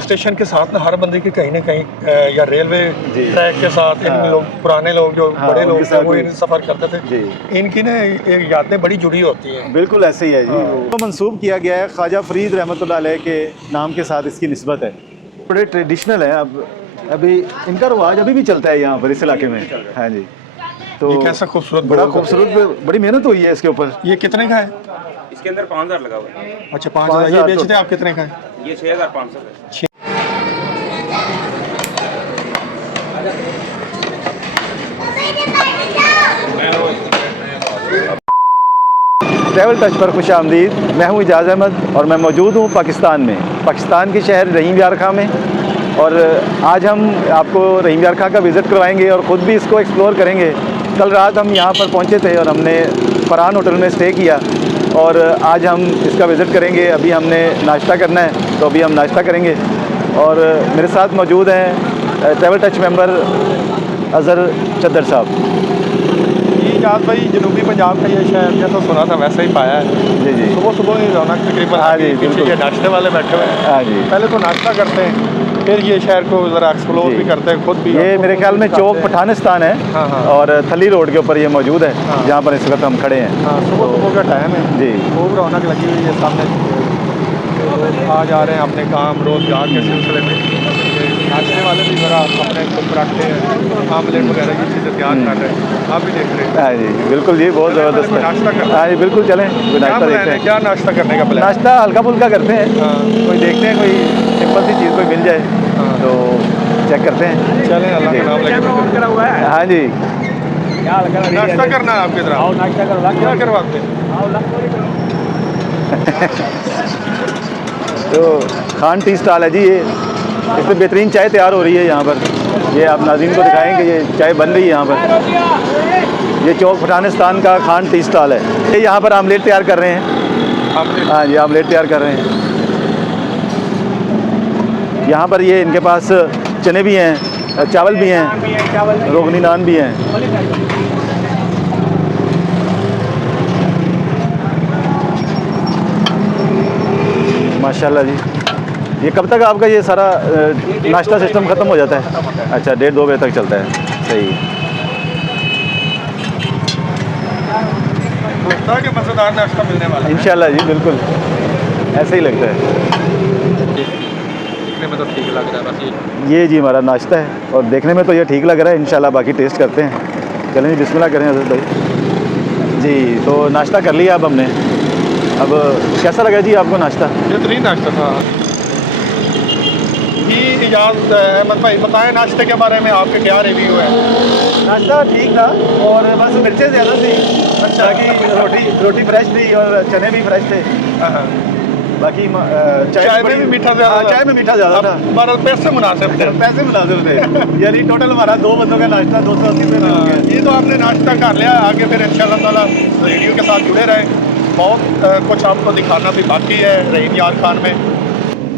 Station के साथ ना हर बंदे की कहीं ना कहीं या रेलवे ट्रैक के साथ इन लोग पुराने लोग जो बड़े लोग थे वो इन सफ़र करते थे, इनकी ना एक यादें बड़ी जुड़ी होती हैं। बिल्कुल ऐसे ही है जी। तो मंसूब किया गया है, ख्वाजा फरीद रहमतुल्लाह अलैह के नाम के साथ इसकी निस्बत है। बड़े ट्रेडिशनल है। अब अभी इनका रवाज अभी भी चलता है यहाँ पर इस इलाके में। हाँ जी। तो ये कैसा खूबसूरत, बड़ा खूबसूरत, बड़ी मेहनत हुई है इसके ऊपर। ये कितने का है? इसके अंदर 5000 लगा हुआ है। अच्छा 5000। ये बेचते आप कितने का है? ये 6500 का। ट्रैवल टच पर खुश आमदीद। मैं हूँ इजाज़ अहमद और मैं मौजूद हूँ पाकिस्तान में, पाकिस्तान के शहर रहीम यार खां में। और आज हम आपको रहीम यार खां का विज़िट करवाएंगे और ख़ुद भी इसको एक्सप्लोर करेंगे। कल रात हम यहाँ पर पहुँचे थे और हमने फरहान होटल में स्टे किया और आज हम इसका विज़िट करेंगे। अभी हमने नाश्ता करना है तो अभी हम नाश्ता करेंगे। और मेरे साथ मौजूद हैं ट्रैवल टच मेंबर अज़हर चद्दर साहब। इजाज़ भाई, जनूबी पंजाब का ये शहर जैसा सुना था वैसा ही पाया है। जी जी। सुबह सुबह ही रौनक तकरीबन। हाँ जी, बिल्कुल। ये नाश्ते वाले बैठे हुए हैं। हाँ जी। पहले तो नाश्ता करते हैं, फिर ये शहर को ज़रा एक्सप्लोर भी करते हैं खुद भी। ये मेरे ख्याल में चौक पठानिस्तान है। हाँ हाँ। और थली रोड के ऊपर ये मौजूद है। हाँ। जहाँ पर इस वक्त हम खड़े हैं। हाँ, सुबह सुबह का टाइम है जी। खूब रौनक लगी हुई है। सामने आ जा रहे हैं अपने काम रोज़गार के सिलसिले में। नाचने वाले भी ज़रा अपने पराठे आमलेट वगैरह की चीज़ें तैयार कर रहे हैं, आप भी देख रहे हैं। हाँ जी बिल्कुल जी, बहुत ज़बरदस्त है। नाश्ता करते हैं। हाँ जी बिल्कुल, चलें कोई नाश्ता देखते हैं। क्या नाश्ता करने का प्लान? नाश्ता हल्का फुल्का करते हैं। हाँ। कोई देखते हैं, कोई सिंपल सी चीज़ कोई मिल जाए तो चेक करते हैं। चलें, अल्लाह का नाम लेकर। हाँ जी। नाश्ता करना है आपकी तरफ? नाश्ता करवा क्या करवाते हैं? तो खान टी स्टॉल है जी ये। इसमें बेहतरीन चाय तैयार हो रही है यहाँ पर। ये आप नाज़रीन को दिखाएंगे, ये चाय बन रही है यहाँ पर। ये चौक पठानिस्तान का खान टी स्टॉल है। ये यहाँ पर आमलेट तैयार कर रहे हैं। हाँ जी, आमलेट तैयार कर रहे हैं यहाँ पर। ये इनके पास चने भी हैं, चावल भी हैं, रोगनी नान भी हैं। माशाल्लाह जी। ये कब तक आपका ये सारा नाश्ता सिस्टम ख़त्म हो जाता है? अच्छा, 1:30-2 बजे तक चलता है। सही। लगता है कि मज़ेदार नाश्ता मिलने वाला है। इंशाल्लाह जी, बिल्कुल ऐसे ही लगता है। देखने में तो ठीक लग रहा है बस ये जी हमारा नाश्ता है और देखने में तो ये ठीक लग रहा है। इंशाल्लाह बाकी टेस्ट करते हैं। चलें जी, बिस्मिल्लाह करें हज़रत भाई जी। तो नाश्ता कर लिया अब हमने। अब कैसा लगा जी आपको नाश्ता? बेहतरीन नाश्ता था। इजाज़ अहमद भाई, बताएं नाश्ते के बारे में आपके क्या रिव्यू है? नाश्ता ठीक था और बस मिर्चें ज़्यादा थी। अच्छा। बाकी रोटी फ्रेश थी और चने भी फ्रेश थे। बाकी चाय में भी मीठा ज़्यादा था। चाय में मीठा ज़्यादा था। हमारा पैसे मुनासिब थे। पैसे मुनासिब थे। यानी टोटल हमारा 2 बंदों का नाश्ता 280 रुपये में हो गया। ये तो आपने नाश्ता कर लिया, आगे फिर इंशाअल्लाह ताला रेडियो के साथ जुड़े रहें। बहुत कुछ आपको दिखाना भी बाकी है रहीम यार खान में।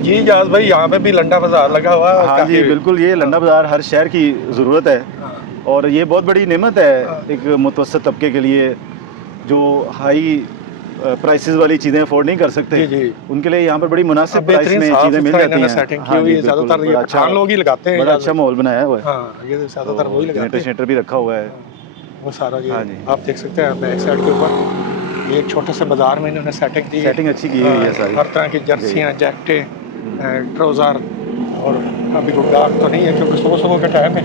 जी इजाज़ भाई, यहाँ पे भी लंडा बाज़ार लगा हुआ है। हाँ जी बिल्कुल, ये लंडा बाज़ार हर शहर की ज़रूरत है और ये बहुत बड़ी नेमत है एक मुतवस्सित तबके के लिए जो हाई प्राइसेस वाली चीज़ें अफोर्ड नहीं कर सकते। जी। उनके लिए यहाँ पर बड़ी मुनासिब प्राइस में चीज़ें मिल जाती हैं। सेटिंग की हुई है, ज़्यादातर ये पठान लोग ही लगाते हैं। बड़ा अच्छा माहौल बनाया हुआ है। हाँ, ये ज़्यादातर वही लगाते हैं। जनरेटर भी रखा हुआ है वो सारा ये। हाँ जी। आप देख सकते हैं बैक साइड के ऊपर ये एक छोटे से बाजार में इन्होंने सेटिंग दी है। सेटिंग अच्छी की हुई है सारी। हर तरह की जर्सियाँ, जैकेटें, ट्राउज़र। और अभी कोई डार्क तो नहीं है क्योंकि सुबह सुबह का टाइम है।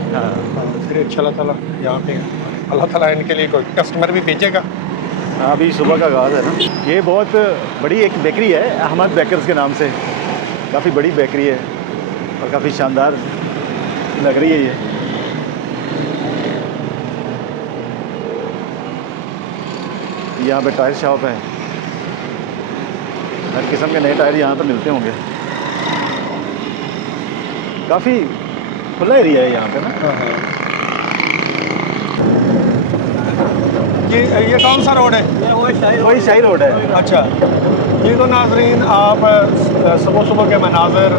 फिर इंशाअल्लाह ताला यहाँ पे अल्लाह ताला इनके लिए कोई कस्टमर भी भेजेगा। हाँ, अभी सुबह का आगाज़ है ना। ये बहुत बड़ी एक बेकरी है अहमद बेकर्स के नाम से। काफ़ी बड़ी बेकरी है और काफ़ी शानदार लग रही है ये। यहाँ पे टायर शॉप है। हर किस्म के नए टायर यहाँ पर मिलते होंगे। काफ़ी खुला एरिया है यहाँ पे ना। ये कौन सा रोड है? वही शाही रोड है। अच्छा, ये तो नाजरीन आप सुबह सुबह के मनाज़र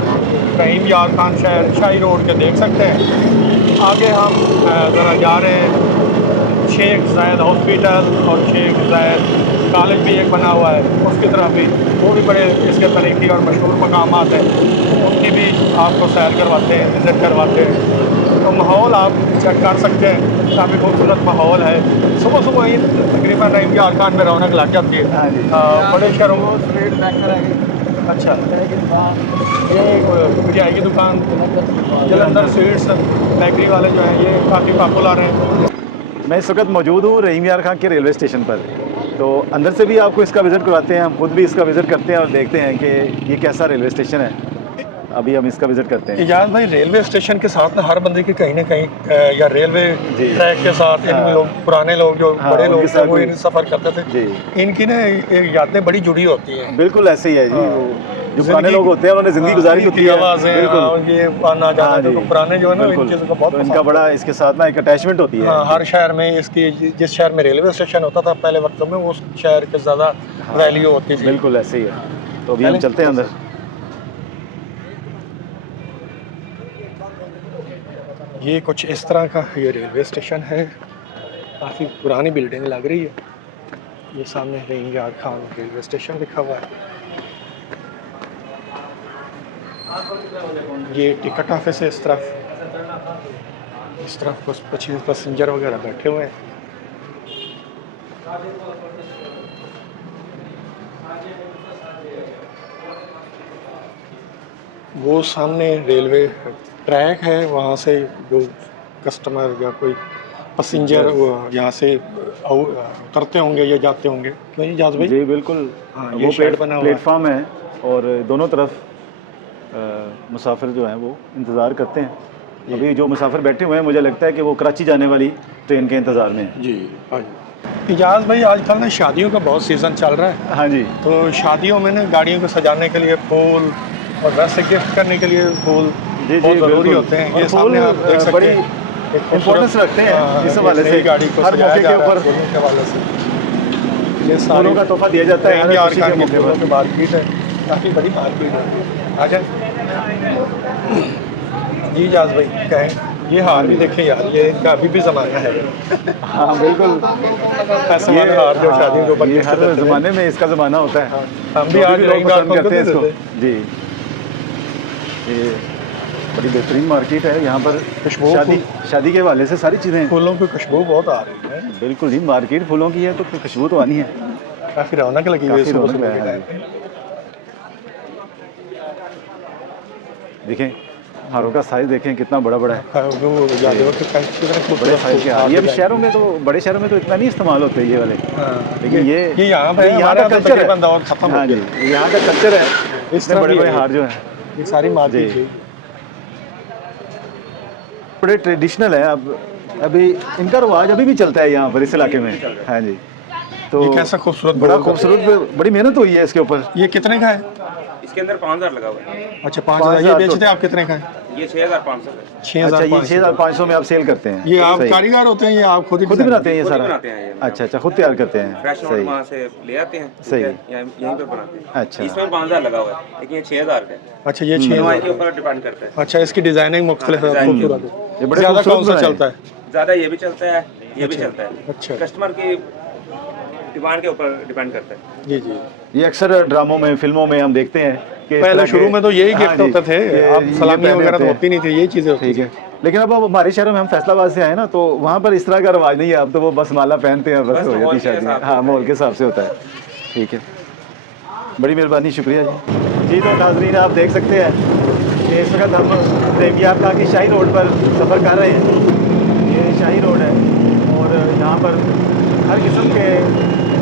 रहीम यार खान शहर शाही रोड के देख सकते हैं। आगे हम ज़रा जा रहे हैं शेख जायद हॉस्पिटल और शेख जायद कॉलेज भी एक बना हुआ है, उसकी तरफ भी वो भी बड़े इसके तरीक़ी और मशहूर मकामात हैं, उनकी भी आपको सैर करवाते हैं, विज़िट करवाते हैं। तो माहौल आप चेक कर सकते हैं, काफ़ी खूबसूरत माहौल है। सुबह सुबह ही तकरीबन रहीम यार खान में रौनक लग जाती है। हाँ जी। बड़े शहरों में स्ट्रीट बैकर है अच्छा की दुकान ये मिठाई की दुकान जलंधर स्वीट्स बेकरी वाले जो हैं ये काफ़ी पॉपुलर हैं। मैं इस वक्त मौजूद हूँ रहीम यार खां के रेलवे स्टेशन पर। तो अंदर से भी आपको इसका विज़िट करवाते हैं, हम खुद भी इसका विज़िट करते हैं और देखते हैं कि ये कैसा रेलवे स्टेशन है। अभी हम इसका विज़िट करते हैं। इजाज़ भाई, रेलवे स्टेशन के साथ ना हर बंदे की कहीं ना कहीं या रेलवे ट्रैक के साथ इन लोग पुराने लोग जो बड़े लोग थे वो इन सफ़र करते थे, इनकी ना यादें बड़ी जुड़ी होती हैं। बिल्कुल ऐसे ही है जी। जो पुराने लोग होते हैं उन्होंने ज़िंदगी गुजारी होती है। बिल्कुल ये आना जाना जो पुराने जो है ना इन चीज़ों का बहुत इनका बड़ा इसके साथ ना एक अटैचमेंट होती है। हर शहर में इसकी जिस शहर में रेलवे स्टेशन होता था पहले वक्तों में उस शहर के ज़्यादा वैल्यू होती थी। बिल्कुल ऐसे ही है। तो अभी हम चलते हैं अंदर। ये कुछ इस तरह का ये रेलवे स्टेशन है, काफ़ी पुरानी बिल्डिंग लग रही है। ये सामने रहीम यार खान रेलवे स्टेशन लिखा हुआ है। ये टिकट ऑफिस है इस तरफ कुछ 25 पैसेंजर वगैरह बैठे हुए हैं। वो सामने रेलवे ट्रैक है, वहाँ से जो कस्टमर या कोई पैसेंजर यहाँ से उतरते होंगे या जाते होंगे। क्यों जी जाज भाई? जी बिल्कुल। ये शेड बना हुआ है। प्लेटफार्म है और दोनों तरफ मुसाफिर जो हैं वो इंतज़ार करते हैं। अभी जो मुसाफिर बैठे हुए हैं मुझे लगता है कि वो कराची जाने वाली ट्रेन के इंतज़ार में हैं। जी हाँ जी। इजाज़ भाई, आजकल ना शादियों का बहुत सीज़न चल रहा है। हाँ जी। तो शादियों में ना गाड़ियों को सजाने के लिए फूल और वैसे गिफ्ट करने के लिए फूल बहुत ज़रूरी होते हैं। ये सामने आप देख सकते हैं, इम्पोर्टेंस रखते हैं इस हवाले से। गाड़ी को हर मौके के ऊपर फूलों के हवाले से ये फूलों का तोहफा दिया जाता है। हर यार खुशी के मौके फूलों पर की मार्केट है, काफ़ी बड़ी मार्केट है। आ जाए जी जाज भाई, कहें ये हार भी देखें यार, ये इनका अभी भी ज़माना है। हाँ बिल्कुल। ऐसे वाले हार जो शादियों के ऊपर ये गिफ्ट हर देते हैं। ज़माने में इसका ज़माना होता है। हम भी आज लोग पसंद करते हैं इसको। देते जी, ये बड़ी बेहतरीन मार्केट है। यहाँ पर खुशबू शादी के हवाले से सारी चीज़ें। फूलों की खुशबू बहुत आ रही है। बिल्कुल जी, मार्केट फूलों की है तो खुशबू तो आनी है। काफ़ी रौनक लगी हुई है काफ़ी सुबह रौनक सुबह के है। टाइम। देखें हारों का साइज़ देखें कितना बड़ा बड़ा है। जो यादव के कितने बड़े साइज़ के हार। ये भी शहरों में तो, बड़े शहरों में तो इतना नहीं इस्तेमाल होते ये वाले। लेकिन ये यहाँ पे यहाँ का कल्चर है। दौर खत्म हो हाँ जी, गया। यहाँ का कल्चर है। इस इतने तरह बड़े भी बड़े है। हार जो हैं ये सारी मार्केट जी। है। बड़े ट्रेडिशनल है। अब अभी इनका रवाज अभी भी चलता है यहाँ पर इस इलाके में। हाँ जी। तो ये कैसा खूबसूरत बड़ा बोर्ड है। खूबसूरत, बड़ी मेहनत हुई है इसके ऊपर। ये कितने का है? इसके अंदर 5000 लगा हुआ है। अच्छा 5000। ये 5000 बेचते हैं आप कितने का है? ये 6500 है। 6500। अच्छा, ये 6500 में आप सेल करते हैं। ये आप सही। कारीगर होते हैं या आप खुद ही बनाते हैं ये खुद ही सारा? बनाते हैं ये। अच्छा अच्छा, खुद तैयार करते हैं। फ्रेश नोट सही। वहाँ से ले आते हैं। सही। यहीं पे बनाते हैं। अच्छा। इसमें 5000 लगा हुआ है, लेकिन ये 6000 का है। अच्छा ये डिज़ाइन 6000। के ऊपर डिपेंड करता है। अच्छा, इसकी डिजाइनिंग मुख्तलिफ है, डिज़ाइन खूबसूरत ये है। बड़े ज़्यादा कौन सा खूबसूरत चलता है? ज़्यादा ये भी चलता है, ये भी चलता है। अच्छा। कस्टमर की डिमांड के ऊपर डिपेंड करता है। जी जी। ये अक्सर ड्रामों में, फिल्मों में हम देखते हैं कि इस पहले तरह शुरू के- में तो यही हाँ गिफ्ट जी, होते थे, अब ये सलामी पहने वगैरह तो होते हैं। होती नहीं थी, यही चीज़ें होती ठीक है। लेकिन अब हमारे शहरों में, हम फैसलाबाद से आए ना, तो वहाँ पर इस तरह का रवाज नहीं है। अब तो वो बस माला पहनते हैं, बस बस हो जाती माहौल के शादी। हिसाब से हाँ, माहौल के हिसाब से होता है। ठीक है, बड़ी मेहरबानी, शुक्रिया जी। जी तो नाज़रीन, आप देख सकते हैं कि इस वक्त हम रहीम यार खां की शाही रोड पर सफ़र कर रहे हैं। ये शाही रोड है और यहाँ पर हर किस्म के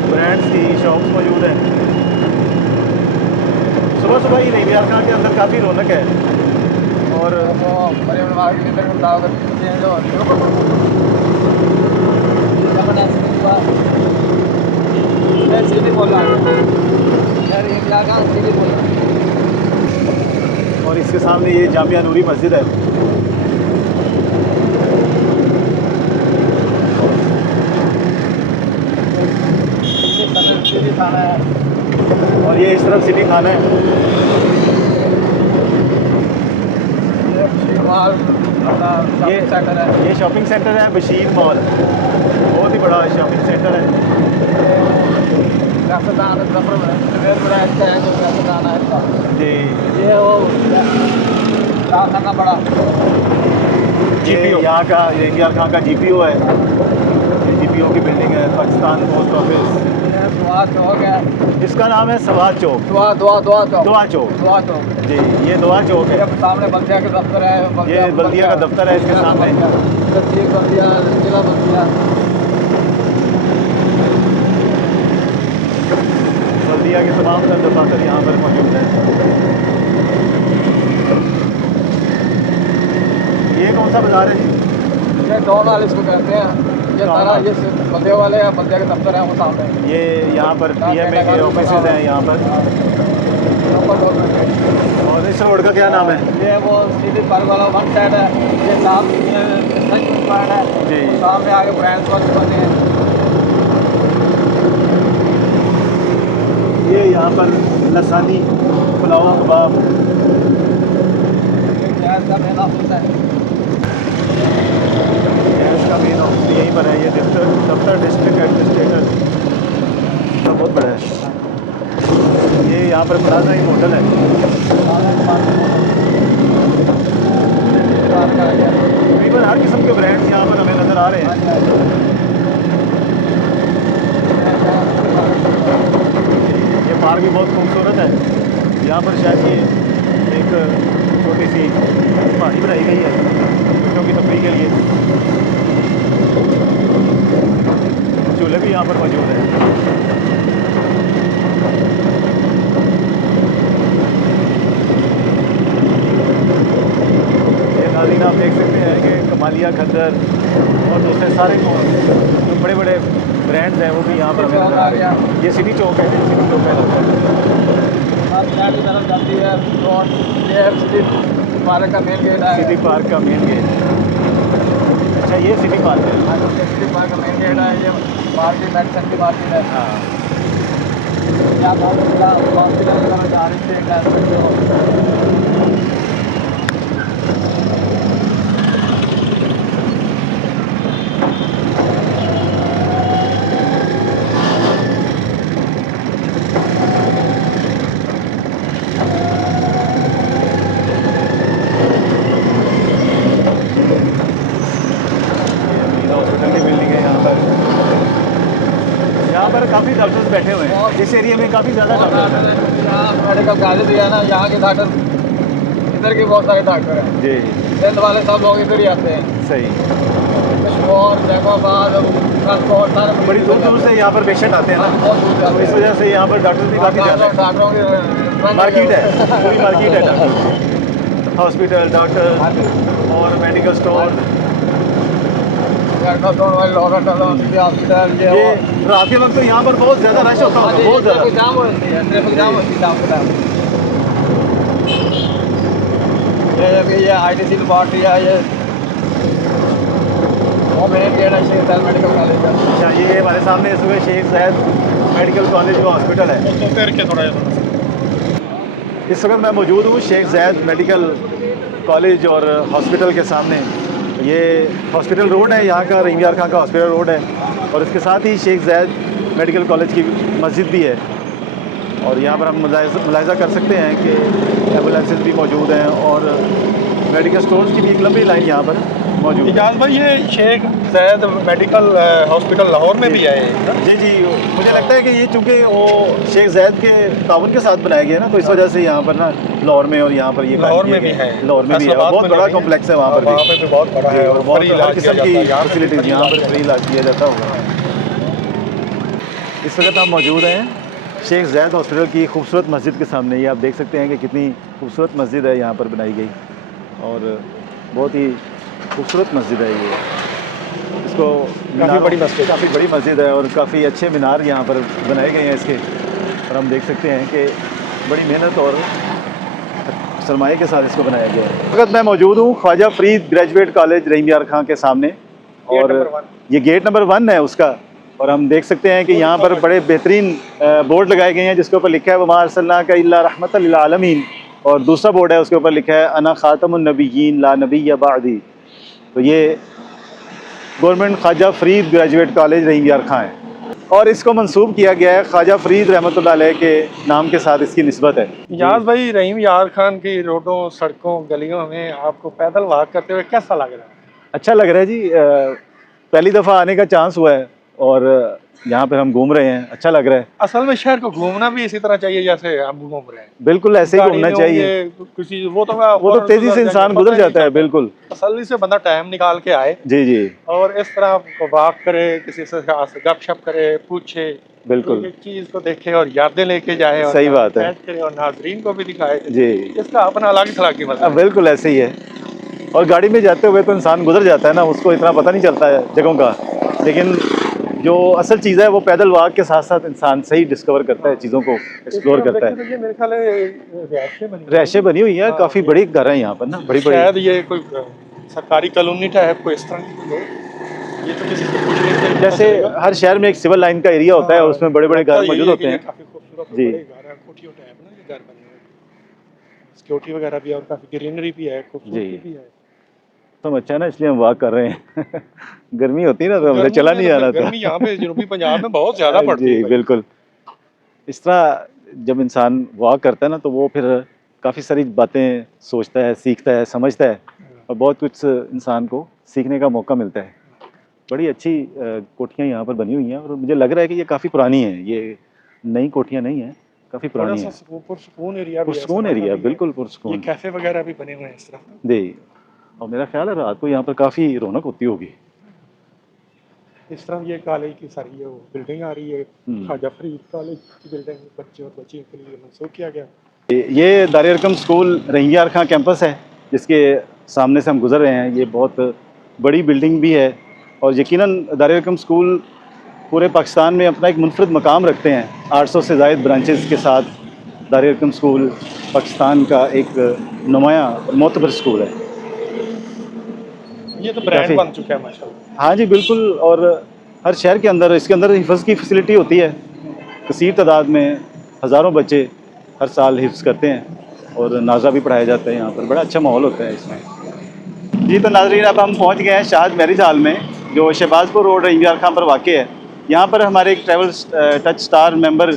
ब्रांड्स की शॉप्स मौजूद हैं। सुबह सुबह ही रहीम यार खां के अंदर काफ़ी रौनक है और और इसके सामने ये जामिया नूरी मस्जिद है। और ये इस तरफ सिटी थाना है। ये सेंटर है। ये शॉपिंग सेंटर है बशीर मॉल, बहुत ही बड़ा शॉपिंग सेंटर है। सियासतदान सियासतदान है इसका। जी ये वो का बड़ा ये यहाँ का रहीमयार खां का GPO है, ये GPO की बिल्डिंग है, पाकिस्तान पोस्ट ऑफिस। दुआ चौक है। इसका नाम है सवाद चौक, दुआ चौक। दुआ चौक। जी ये दुआ चौक है। सामने बल्दिया का दफ्तर है। ये बल्दिया का दफ्तर है इसके सामने। बल्दिया जिला बल्दिया बल्दिया के तमाम तर दफातर यहाँ पर मौजूद हैं। ये कौन सा बाज़ार है जी? ये टाउन हॉल इसको कहते हैं। ये टाउन सारा हॉल। ये बल्दिया वाले हैं, बल्दिया के दफ्तर है वो सामने। ये यहाँ पर PMA के ऑफिसेज हैं यहाँ पर। और इस रोड का क्या नाम है? ये वो सीधी पार्क वाला वन साइड है। ये सामने है जी। सामने आगे ब्रांच वाले बने हैं। ये यहाँ पर लसानी पुलाव कबाब। गैस का मेन ऑफिस है। गैस का मेन ऑफिस यहीं पर है। ये दफ्तर डिस्ट्रिक्ट एडमिनिस्ट्रेटर का बहुत बड़ा है। ये यहाँ पर प्लाजा एक होटल है। तकरीबन हर किस्म के ब्रांड्स यहाँ पर हमें नज़र आ रहे हैं। ये पार्क भी बहुत खूबसूरत है। यहाँ पर शायद ये एक छोटी सी पहाड़ी बनाई गई है बच्चों की तफरीह के लिए। झूले भी यहाँ पर मौजूद हैं। ये नाज़रीन आप देख सकते हैं कि कमालिया खद्दर और दूसरे सारे जो बड़े बड़े ब्रांड्स हैं वो भी यहाँ पर हमें नज़र आ रहे हैं। ये सिटी चौक है, सिटी चौक है लगता है। तरफ जाती है रोड। ये सिटी पार्क का मेन गेट है। सिटी पार्क का मेन गेट। अच्छा ये सिटी पार्क है। सिटी पार्क का मेन गेट है। ये मार्केट मेडिसन की मार्केट है। हाँ यहाँ हॉस्पिटल की तरफ जा रही थी। काफ़ी डॉक्टर्स बैठे हुए हैं इस एरिया में, काफ़ी ज़्यादा डॉक्टर्स हैं। यहाँ मेडिकल कॉलेज भी है ना, यहाँ के डॉक्टर इधर के बहुत सारे डॉक्टर हैं। जी सिंध वाले सब लोग इधर ही आते हैं। सही। और जैकोबाद सारे बड़ी दूर दूर से यहाँ पर पेशेंट आते हैं ना, बहुत दूर तो इस वजह से यहाँ पर डॉक्टर्स भी काफ़ी ज़्यादा हैं। डॉक्टरों की मार्केट है, पूरी मार्केट है डॉक्टर, हॉस्पिटल, डॉक्टर और मेडिकल स्टोर। हॉस्पिटल ये रात के वक्त तो यहाँ पर बहुत ज़्यादा रश होता है, बहुत ज़्यादा। जाम होती है, ट्रैफिक जाम होती है शाम के टाइम। ये ITC लैबोरेटरी है, ये वो मेन गेट है शेख ज़ैद मेडिकल कॉलेज का। अच्छा ये हमारे सामने इस वक्त शेख ज़ैद मेडिकल कॉलेज व हॉस्पिटल है। इस वक्त मैं मौजूद हूँ शेख ज़ैद मेडिकल कॉलेज और हॉस्पिटल के सामने। ये हॉस्पिटल रोड है, यहाँ का रहीमयार खां का हॉस्पिटल रोड है और इसके साथ ही शेख ज़ैद मेडिकल कॉलेज की मस्जिद भी है। और यहाँ पर हम मुलाहिज़ा कर सकते हैं कि एम्बुलेंसेस भी मौजूद हैं और मेडिकल स्टोर्स की भी एक लंबी लाइन यहाँ पर मौजूद है। इजाज़ भाई ये शेख ज़ैद मेडिकल हॉस्पिटल लाहौर में भी है? जी जी, मुझे लगता है कि ये चूँकि वो शेख ज़ैद के ताउन के साथ बनाया गया है ना, तो इस वजह से यहाँ पर ना लाहौर में और यहाँ पर ये लाहौर में भी है, लाहौर में भी है, बहुत बड़ा कॉम्प्लेक्स है वहाँ पर वहाँ पे भी बहुत बड़ा है और बहुत हर किस्म की यहाँ फैसिलिटीज़ यहाँ पर फ्री इलाज किया जाता होगा। इस वक्त हम मौजूद हैं शेख ज़ैद हॉस्पिटल की खूबसूरत मस्जिद के सामने। ये आप देख सकते हैं कि कितनी खूबसूरत मस्जिद है यहाँ पर बनाई गई और बहुत ही खूबसूरत मस्जिद है ये। इसको काफ़ी बड़ी मस्जिद, काफ़ी बड़ी मस्जिद है और काफ़ी अच्छे मीनार यहाँ पर बनाए गए हैं इसके। और हम देख सकते हैं कि बड़ी मेहनत और सरमाए के साथ इसको बनाया गया है। इस वक्त मैं मौजूद हूँ ख्वाजा फरीद ग्रेजुएट कॉलेज रहीमयार खां के सामने और ये गेट नंबर 1 है उसका। और हम देख सकते हैं कि यहाँ पर बड़े बेहतरीन बोर्ड लगाए गए हैं जिसके ऊपर लिखा है वमा अरसलनाका इल्ला रहमतल लिल आलमीन, और दूसरा बोर्ड है उसके ऊपर लिखा है अना खातमुन नबिय्यीन ला नबिय्य बादी। तो ये government Khwaja Farid graduate college Rahim Yar Khan है और इसको मंसूब किया गया है ख्वाजा फरीद रहमतुल्लाह अलैह के नाम के साथ इसकी निस्बत है। याज भाई, रहीम यार खान की रोडों, सड़कों, गलियों में आपको पैदल वॉक करते हुए कैसा लग रहा है? अच्छा लग रहा है जी। पहली दफ़ा आने का चांस हुआ है और यहाँ पर हम घूम रहे हैं, अच्छा लग रहा है। असल में शहर को घूमना भी इसी तरह चाहिए जैसे हम घूम रहे हैं। बिल्कुल ऐसे ही घूमना चाहिए। किसी वो तो तेजी से इंसान गुजर जाता है। बिल्कुल तसल्ली से बंदा टाइम निकाल के आए जी जी, और इस तरह वॉक करे, किसी से गपशप करे, पूछे, बिल्कुल एक चीज को देखे और यादें लेके जाए। सही बात है। करे और नाजरीन को भी दिखाए जी, इसका अपना अलग थलग की मजा। बिल्कुल ऐसे ही है। और गाड़ी में जाते हुए तो इंसान गुजर जाता है ना, उसको इतना पता नहीं चलता है जगहों का, लेकिन जो असल चीज़ है वो पैदल वॉक के साथ साथ इंसान सही डिस्कवर करता है, चीज़ों को एक्सप्लोर करता है। ये मेरे ख्याल है रैशें बनी हुई है, काफ़ी बड़ी घर है यहाँ पर ना, बड़ी बड़ी। शायद ये कोई सरकारी कॉलोनी टाइप कोई इस तरह की। ये तो किसी से पूछने से जैसे हर शहर में एक सिविल लाइन का एरिया होता है, उसमें बड़े बड़े घर मौजूद होते हैं। काफी खूबसूरत जी। बड़े घर हैं, कोठियों टाइप ना ये घर बने हुए हैं। सिक्योरिटी वगैरह भी है और काफी ग्रीनरी भी है, खूबसूरती भी है। तो अच्छा ना, इसलिए हम वॉक कर रहे हैं। गर्मी होती है ना तो हमसे चला नहीं आ रहा था। गर्मी यहाँ पे जनूबी पंजाब में बहुत ज्यादा पड़ती है जी भाई। बिल्कुल। इस तरह जब इंसान वॉक करता है ना तो वो फिर काफ़ी सारी बातें सोचता है, सीखता है, समझता है और बहुत कुछ इंसान को सीखने का मौका मिलता है। बड़ी अच्छी कोठियाँ यहाँ पर बनी हुई हैं और मुझे लग रहा है कि ये काफ़ी पुरानी हैं, ये नई कोठियाँ नहीं हैं, काफ़ी पुरानी हैं। पुरसुकून एरिया, पुरसुकून एरिया, बिल्कुल ये पुरसुकून कैफे वगैरह भी बने हुए हैं इस तरह। जी। और मेरा ख्याल है रात को यहाँ पर काफ़ी रौनक होती होगी। इस तरह ये कॉलेज की सारी ये बिल्डिंग आ रही है, ख्वाजा फरीद कॉलेज की बिल्डिंग बच्चे और बच्चियों के लिए मंसूब किया गया। ये दार-ए-अरकम स्कूल रहीम यार खां कैंपस है जिसके सामने से हम गुजर रहे हैं। ये बहुत बड़ी बिल्डिंग भी है और यकीनन दार-ए-अरकम स्कूल पूरे पाकिस्तान में अपना एक मुनफरद मकाम रखते हैं। 800 से ज़ायद ब्रांचेस के साथ दार-ए-अरकम स्कूल पाकिस्तान का एक नुमायाँ और मोतबर स्कूल है। ये तो ब्रांड बन चुका है माशाल्लाह। हाँ जी बिल्कुल। और हर शहर के अंदर इसके अंदर हिफ्ज़ की फैसिलिटी होती है। कसीर तादाद में हज़ारों बच्चे हर साल हिफ्ज़ करते हैं और नाज़ा भी पढ़ाया जाता है यहाँ पर। बड़ा अच्छा माहौल होता है इसमें। जी तो नाज़रीन, अब हम पहुँच गए हैं शाद मैरिज हॉल में जो शहबाजपुर रोड रहीम यार खां पर वाक़ है। यहाँ पर हमारे एक ट्रैवल टच स्टार मेंबर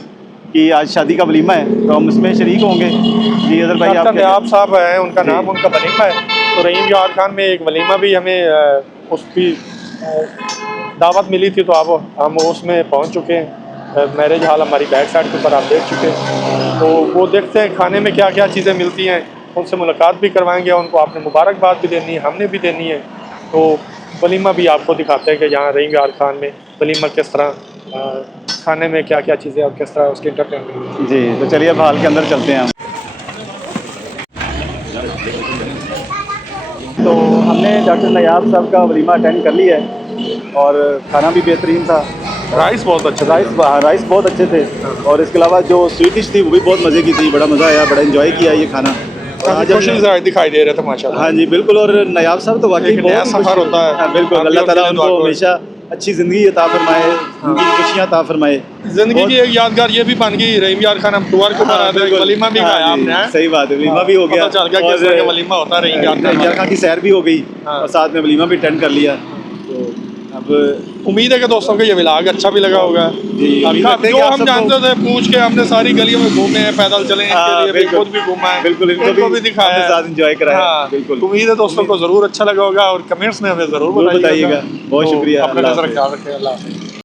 की आज शादी का वलीमा है तो हम इसमें शरीक होंगे। जी अज़र भाई, आप साहब हैं, उनका नाम उनका वलीमा है। तो रहीम यार खान में एक वलीमा भी हमें उसकी दावत मिली थी तो अब हम उसमें पहुंच चुके हैं। मैरिज हॉल हमारी बैक साइड के ऊपर आप देख चुके हैं। तो वो देखते हैं खाने में क्या क्या चीज़ें मिलती हैं, उनसे मुलाकात भी करवाएंगे, उनको आपने मुबारकबाद भी देनी है, हमने भी देनी है। तो वलीमा भी आपको दिखाते हैं कि यहाँ रहीम यार खान में वलीमा किस तरह, खाने में क्या क्या चीज़ें और किस तरह उसकी एंटरटेनमेंट। जी तो चलिए अब हॉल के अंदर चलते हैं हम। तो हमने डॉक्टर नयाब साहब का वलीमा अटेंड कर लिया है और खाना भी बेहतरीन था। राइस बहुत अच्छा, राइस बहुत अच्छे थे और इसके अलावा जो स्वीट डिश थी वो भी बहुत मज़े की थी। बड़ा मज़ा आया, बड़ा एंजॉय किया ये खाना। आज दिखाई दे रहे थे माशाल्लाह। हाँ जी बिल्कुल। और नयाब साहब तो वाकई बहुत सफ़र होता है। हाँ, बिल्कुल। अल्लाह ताला उनको हमेशा अच्छी ज़िंदगी अता फरमाए, उनकी खुशियाँ अता फरमाए। जिंदगी की एक यादगार ये भी बन गई, रहीम यार खान हम टूर को बना दे, वलीमा भी खाया आपने। सही बात है, वलीमा भी हो गया, चल गया किस तरह का वलीमा होता है। रहीम यार खान की सैर भी हो गई और साथ में वलीमा भी अटेंड कर लिया। तो अब उम्मीद है कि दोस्तों को ये व्लॉग अच्छा भी लगा होगा। जो हम जानते थे पूछ के हमने सारी गलियों में घूमे हैं, पैदल चले हैं, इनके लिए खुद भी घूमा है, बिल्कुल इनको भी दिखाया, साथ एंजॉय कराया। बिल्कुल उम्मीद है दोस्तों को जरूर अच्छा लगा होगा और कमेंट्स में हमें जरूर बताइएगा। बहुत शुक्रिया। अपना नजर ख्याल रखें। अल्लाह हाफ़िज़।